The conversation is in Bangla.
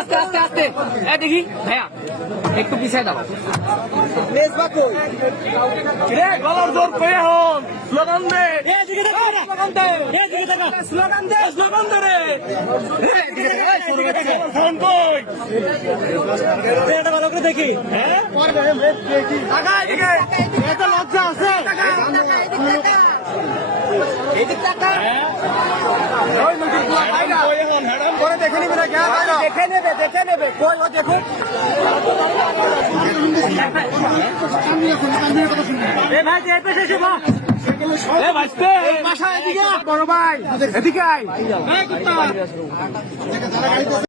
আস্তে আস্তে আস্তে। এ দেখি। ভাইয়া একটু পিছায় দাও মেজবা কই রে গলার জোর পেয়ে হন। স্লোগান দে। এদিকে দেখা স্লোগান দে। এদিকে দেখা। স্লোগান দে। স্লোগান দে রে। এদিকে দেখা এদিকে দেখা ফোন কই। এটা ভালো করে দেখি। হ্যাঁ টাকা এদিকে। এত লজ্জা আছে। এদিক টাকা। দেখে নিবে না দেখে নেবে দেখে নেবে। কই ও দেখুন। এ ভাই যে পেছে এসে বা বড় ভাই এদিকে আয়।